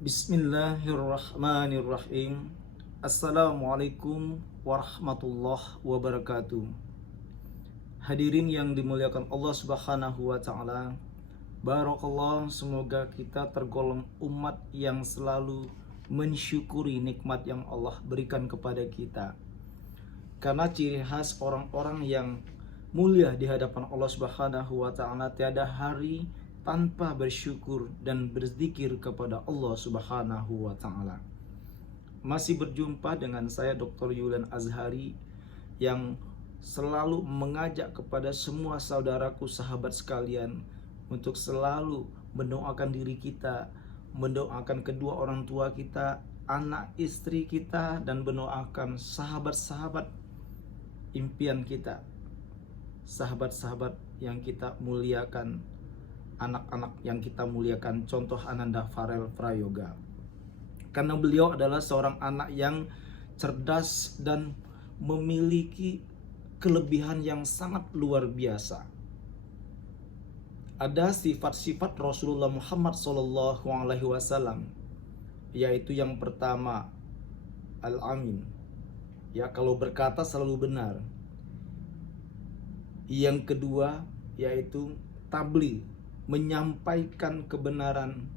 Bismillahirrahmanirrahim. Assalamualaikum warahmatullahi wabarakatuh. Hadirin yang dimuliakan Allah Subhanahu wa taala. Barakallah, semoga kita tergolong umat yang selalu mensyukuri nikmat yang Allah berikan kepada kita. Karena ciri khas orang-orang yang mulia di hadapan Allah Subhanahu wa taala, tiada hari tanpa bersyukur dan berzikir kepada Allah Subhanahu wa taala. Masih berjumpa dengan saya Dr. Yulian Azhari yang selalu mengajak kepada semua saudaraku sahabat sekalian untuk selalu mendoakan diri kita, mendoakan kedua orang tua kita, anak istri kita, dan mendoakan sahabat-sahabat impian kita, sahabat-sahabat yang kita muliakan, anak-anak yang kita muliakan, contoh Ananda Farel Prayoga. Karena beliau adalah seorang anak yang cerdas dan memiliki kelebihan yang sangat luar biasa. Ada sifat-sifat Rasulullah Muhammad SAW, yaitu yang pertama Al-Amin, ya, kalau berkata selalu benar. Yang kedua yaitu tabligh, menyampaikan kebenaran.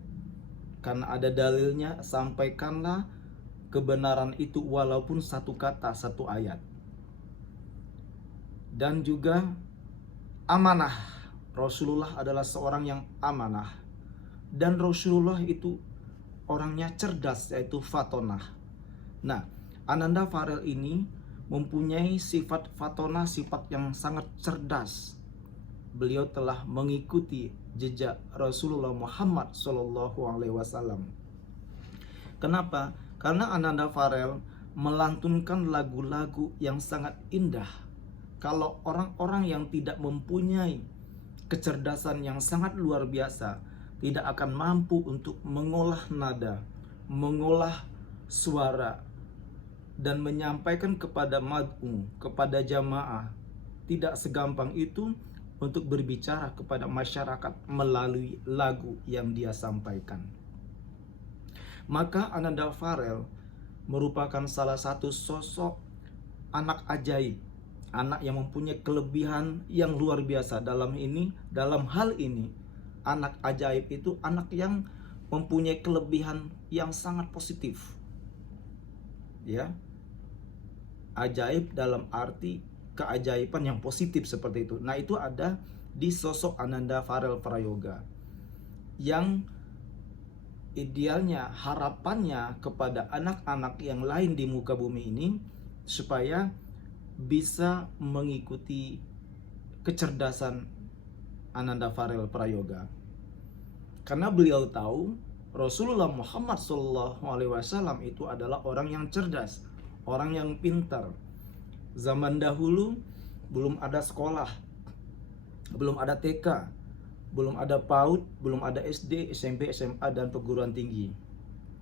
Karena ada dalilnya, sampaikanlah kebenaran itu walaupun satu kata, satu ayat. Dan juga amanah. Rasulullah adalah seorang yang amanah. Dan Rasulullah itu orangnya cerdas, yaitu fatonah. Nah, Ananda Farel ini mempunyai sifat fatonah, sifat yang sangat cerdas. Beliau telah mengikuti jejak Rasulullah Muhammad SAW. Kenapa? Karena Ananda Farel melantunkan lagu-lagu yang sangat indah. Kalau orang-orang yang tidak mempunyai kecerdasan yang sangat luar biasa, tidak akan mampu untuk mengolah nada, mengolah suara, dan menyampaikan kepada mad'u, kepada jamaah. Tidak segampang itu untuk berbicara kepada masyarakat melalui lagu yang dia sampaikan. Maka Ananda Farel merupakan salah satu sosok anak ajaib, anak yang mempunyai kelebihan yang luar biasa. Dalam hal ini, anak ajaib itu anak yang mempunyai kelebihan yang sangat positif. Ya, ajaib dalam arti keajaiban yang positif seperti itu. Nah, itu ada di sosok Ananda Farel Prayoga, yang idealnya, harapannya kepada anak-anak yang lain di muka bumi ini supaya bisa mengikuti kecerdasan Ananda Farel Prayoga. Karena beliau tahu Rasulullah Muhammad SAW itu adalah orang yang cerdas, orang yang pintar. Zaman dahulu belum ada sekolah, belum ada TK, belum ada PAUD, belum ada SD, SMP, SMA, dan perguruan tinggi.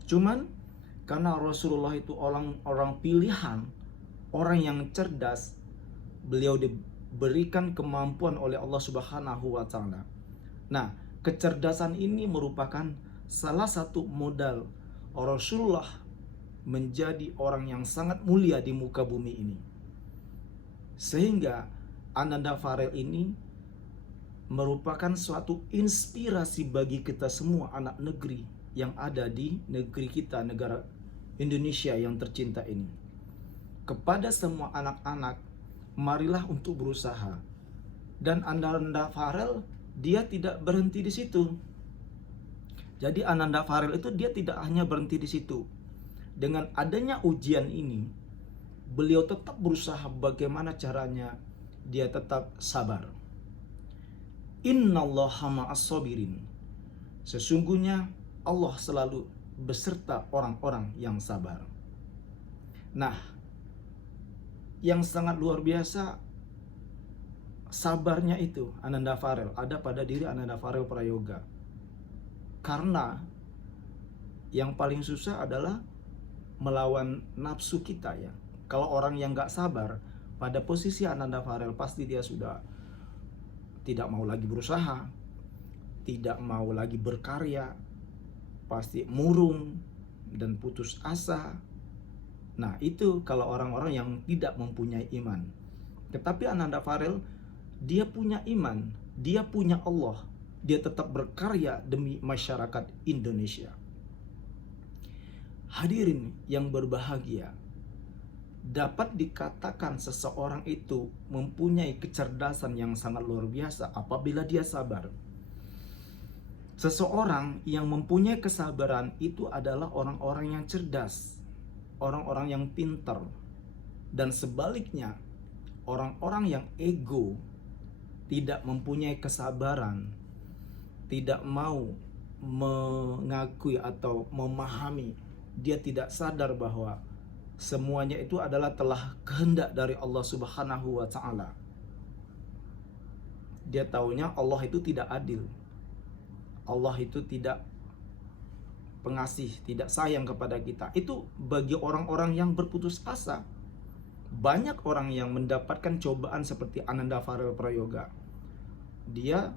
Cuman karena Rasulullah itu orang pilihan, orang yang cerdas, beliau diberikan kemampuan oleh Allah Subhanahu wa taala. Nah, kecerdasan ini merupakan salah satu modal Rasulullah menjadi orang yang sangat mulia di muka bumi ini. Sehingga Ananda Farel ini merupakan suatu inspirasi bagi kita semua anak negeri yang ada di negeri kita, negara Indonesia yang tercinta ini. Kepada semua anak-anak, marilah untuk berusaha. Dan Ananda Farel, dia tidak berhenti di situ. Jadi Ananda Farel itu dia tidak hanya berhenti di situ. Dengan adanya ujian ini, beliau tetap berusaha bagaimana caranya dia tetap sabar. Innallaha ma'as-sabirin. Sesungguhnya Allah selalu beserta orang-orang yang sabar. Nah, yang sangat luar biasa sabarnya itu Ananda Farel ada pada diri Ananda Farel Prayoga. Karena yang paling susah adalah melawan nafsu kita, ya. Kalau orang yang gak sabar, pada posisi Ananda Farel pasti dia sudah tidak mau lagi berusaha, tidak mau lagi berkarya, pasti murung dan putus asa. Nah, itu kalau orang-orang yang tidak mempunyai iman. Tetapi Ananda Farel, dia punya iman, dia punya Allah, dia tetap berkarya demi masyarakat Indonesia. Hadirin yang berbahagia, dapat dikatakan seseorang itu mempunyai kecerdasan yang sangat luar biasa apabila dia sabar. Seseorang yang mempunyai kesabaran itu adalah orang-orang yang cerdas, orang-orang yang pintar. Dan sebaliknya, orang-orang yang ego, tidak mempunyai kesabaran, tidak mau mengakui atau memahami, dia tidak sadar bahwa semuanya itu adalah telah kehendak dari Allah Subhanahu wa Ta'ala. Dia taunya Allah itu tidak adil, Allah itu tidak pengasih, tidak sayang kepada kita. Itu bagi orang-orang yang berputus asa. Banyak orang yang mendapatkan cobaan seperti Ananda Farel Prayoga. Dia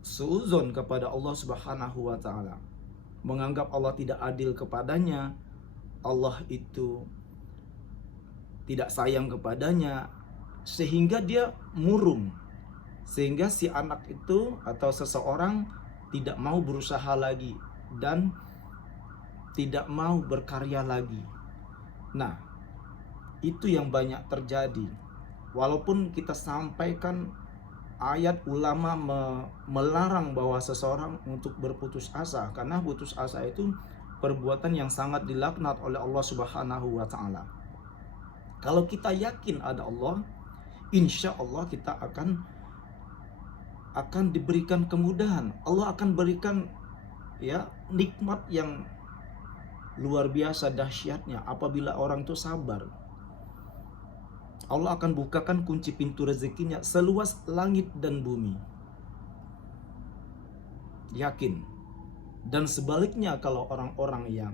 suuzon kepada Allah Subhanahu wa Ta'ala, menganggap Allah tidak adil kepadanya, Allah itu tidak sayang kepadanya, sehingga dia murung, sehingga si anak itu atau seseorang tidak mau berusaha lagi dan tidak mau berkarya lagi. Nah, itu yang banyak terjadi. Walaupun kita sampaikan ayat ulama melarang bahwa seseorang untuk berputus asa, karena putus asa itu perbuatan yang sangat dilaknat oleh Allah Subhanahu wa Ta'ala. Kalau kita yakin ada Allah, insya Allah kita akan diberikan kemudahan. Allah akan berikan nikmat yang luar biasa dahsyatnya apabila orang itu sabar. Allah akan bukakan kunci pintu rezekinya seluas langit dan bumi. Yakin. Dan sebaliknya, kalau orang-orang yang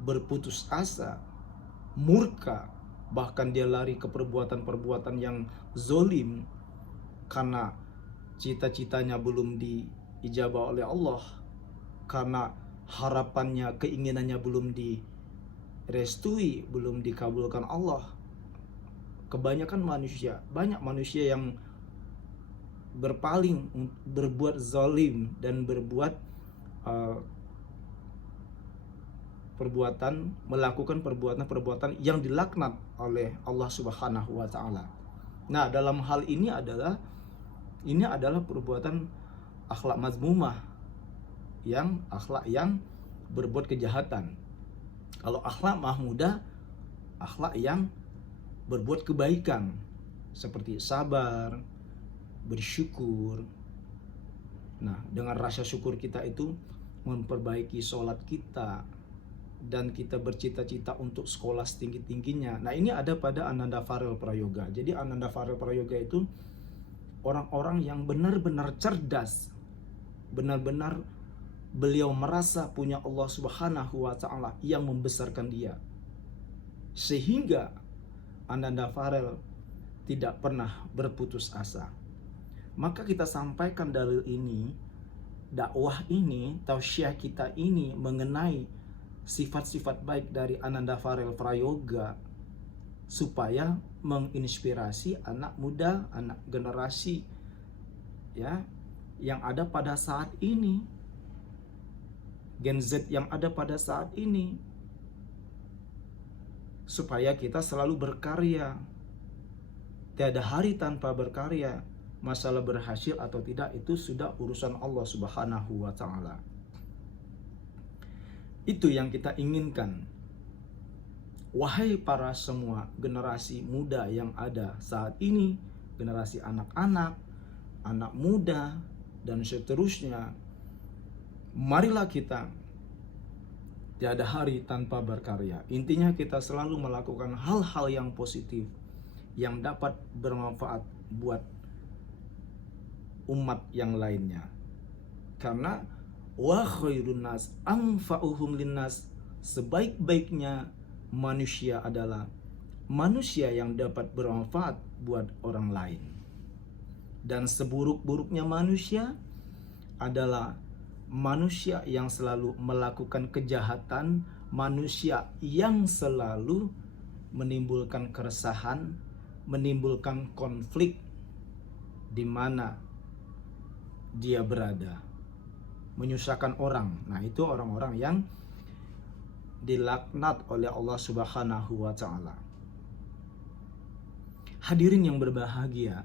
berputus asa, murka, bahkan dia lari ke perbuatan-perbuatan yang zolim karena cita-citanya belum diijabah oleh Allah, karena harapannya, keinginannya belum direstui, belum dikabulkan Allah. Kebanyakan manusia, banyak manusia yang berpaling, berbuat zalim dan berbuat melakukan perbuatan yang dilaknat oleh Allah Subhanahu wa Ta'ala. Nah, dalam hal ini adalah perbuatan akhlak mazmumah, akhlak yang berbuat kejahatan. Kalau akhlak mahmudah, akhlak yang berbuat kebaikan seperti sabar, bersyukur. Nah, dengan rasa syukur kita itu memperbaiki sholat kita, dan kita bercita-cita untuk sekolah setinggi-tingginya. Nah, ini ada pada Ananda Farel Prayoga. Jadi Ananda Farel Prayoga itu orang-orang yang benar-benar cerdas, benar-benar beliau merasa punya Allah Subhanahu wa Ta'ala yang membesarkan dia, sehingga Ananda Farel tidak pernah berputus asa. Maka kita sampaikan dalil ini, dakwah ini, tausiah kita ini mengenai sifat-sifat baik dari Ananda Farel Prayoga, supaya menginspirasi anak muda, anak generasi yang ada pada saat ini, Gen Z yang ada pada saat ini, supaya kita selalu berkarya. Tiada hari tanpa berkarya. Masalah berhasil atau tidak itu sudah urusan Allah Subhanahu wa Ta'ala. Itu yang kita inginkan. Wahai para semua generasi muda yang ada saat ini, generasi anak-anak, anak muda, dan seterusnya, marilah kita tiada hari tanpa berkarya. Intinya kita selalu melakukan hal-hal yang positif yang dapat bermanfaat buat umat yang lainnya. Karena wa khairun nas anfa'uhum linnas, sebaik-baiknya manusia adalah manusia yang dapat bermanfaat buat orang lain. Dan seburuk-buruknya manusia adalah manusia yang selalu melakukan kejahatan, manusia yang selalu menimbulkan keresahan, menimbulkan konflik di mana dia berada, menyusahkan orang. Nah, itu orang-orang yang dilaknat oleh Allah Subhanahu wa taala. Hadirin yang berbahagia,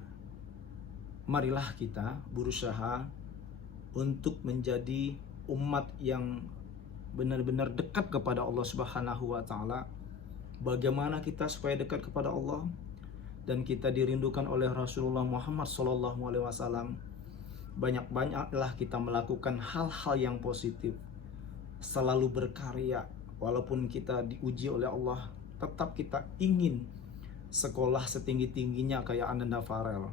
marilah kita berusaha untuk menjadi umat yang benar-benar dekat kepada Allah Subhanahu wa taala. Bagaimana kita supaya dekat kepada Allah dan kita dirindukan oleh Rasulullah Muhammad SAW? Banyak-banyaklah kita melakukan hal-hal yang positif, selalu berkarya. Walaupun kita diuji oleh Allah, tetap kita ingin sekolah setinggi-tingginya kayak Ananda Farel.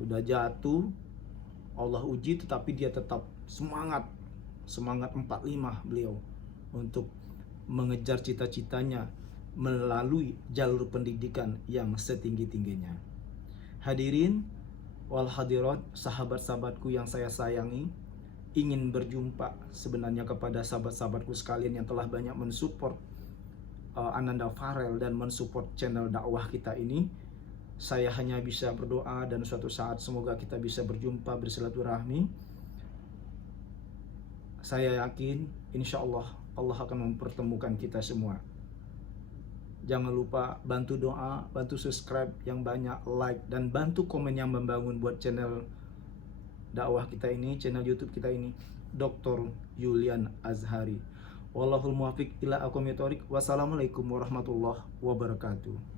Sudah jatuh, Allah uji, tetapi dia tetap semangat 45 beliau untuk mengejar cita-citanya melalui jalur pendidikan yang setinggi-tingginya. Hadirin wal hadirat, sahabat-sahabatku yang saya sayangi, ingin berjumpa sebenarnya kepada sahabat-sahabatku sekalian yang telah banyak mensupport Ananda Farel dan mensupport channel dakwah kita ini. Saya hanya bisa berdoa dan suatu saat semoga kita bisa berjumpa, bersilaturahmi. Saya yakin insya Allah Allah akan mempertemukan kita semua. Jangan lupa bantu doa, bantu subscribe yang banyak, like, dan bantu komen yang membangun buat channel dakwah kita ini, channel YouTube kita ini, Dr. Julian Azhari. Wallahul muwaffiq ila aqwamit thoriq. Wassalamualaikum warahmatullahi wabarakatuh.